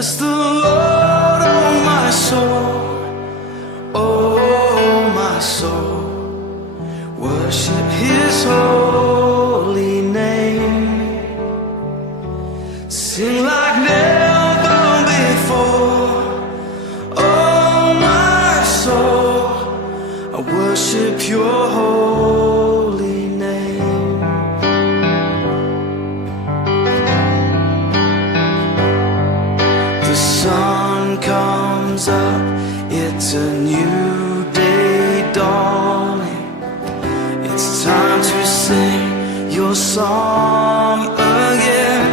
Bless the Lord, oh my soul, oh my soul. Worship His holy name. Sing like never before, oh my soul. I worship Your holy name. The sun comes up, it's a new day dawning. It's time to sing Your song again.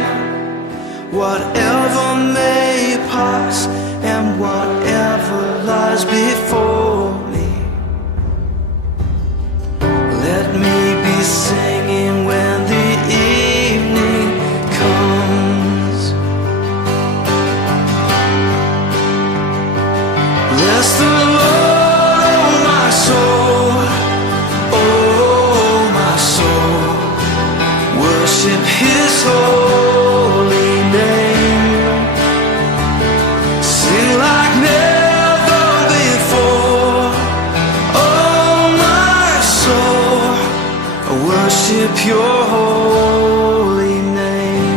Whatever may pass and whatever lies before me, let me be singing when the evening comes. Bless the Lord, oh my soul, oh my soul. Worship His holy name. Sing like never before, oh my soul. I worship Your holy name.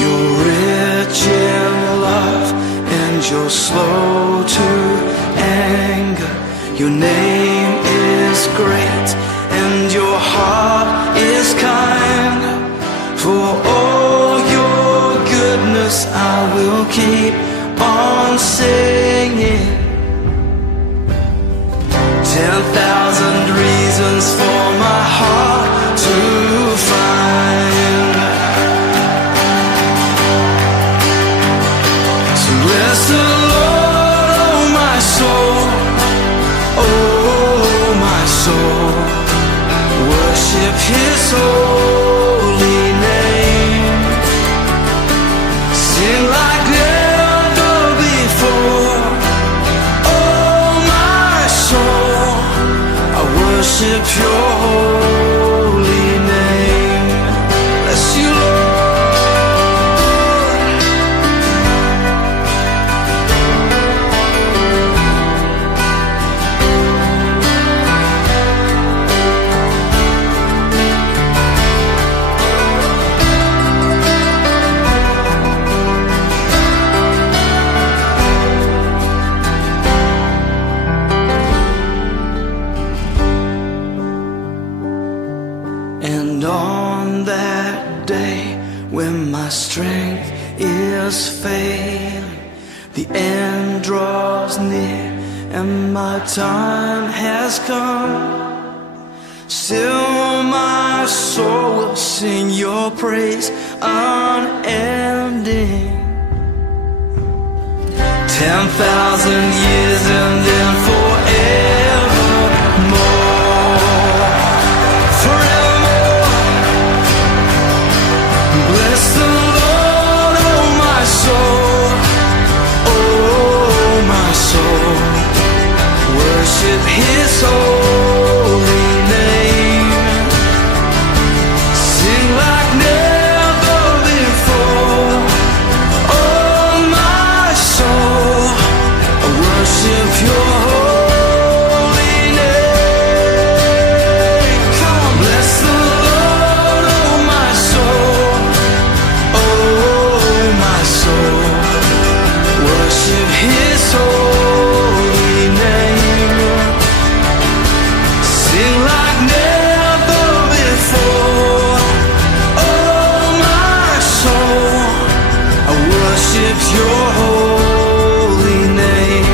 You're rich in love and You're slow to anger. Your name is great and Your heart is kind. For all Your goodness I will keep on singing. 10,000 reasons for my heart to find. So bless the Lord, oh my soul, oh my soul. Worship His holy name. Sing like never before, oh my soul. I worship Your holy name. Bless You, Lord. And on that day when my strength is failing, the end draws near and my time has come, still my soul will sing Your praise unending. 10,000 years and then forevermore, forevermore. Bless the Lord, oh my soul, oh my soul. Worship His holy name. Sing like never before, oh my soul. I worship Your holy name. Come on, bless the Lord, oh my soul, oh my soul. Worship His holy name. Sing like never before, oh my soul. I worship Your holy name.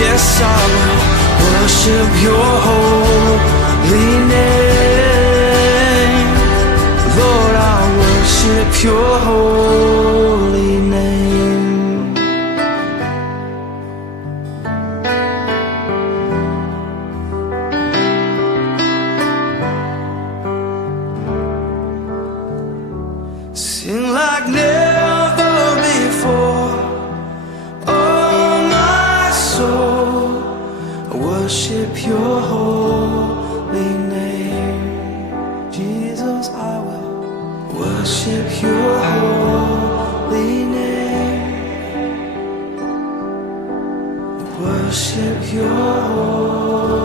Yes, I will worship Your holy name. Lord, I worship Your holy name. Sing like never before, oh my soul. I worship Your holy name, Jesus. worship your holy name. Worship your holy name.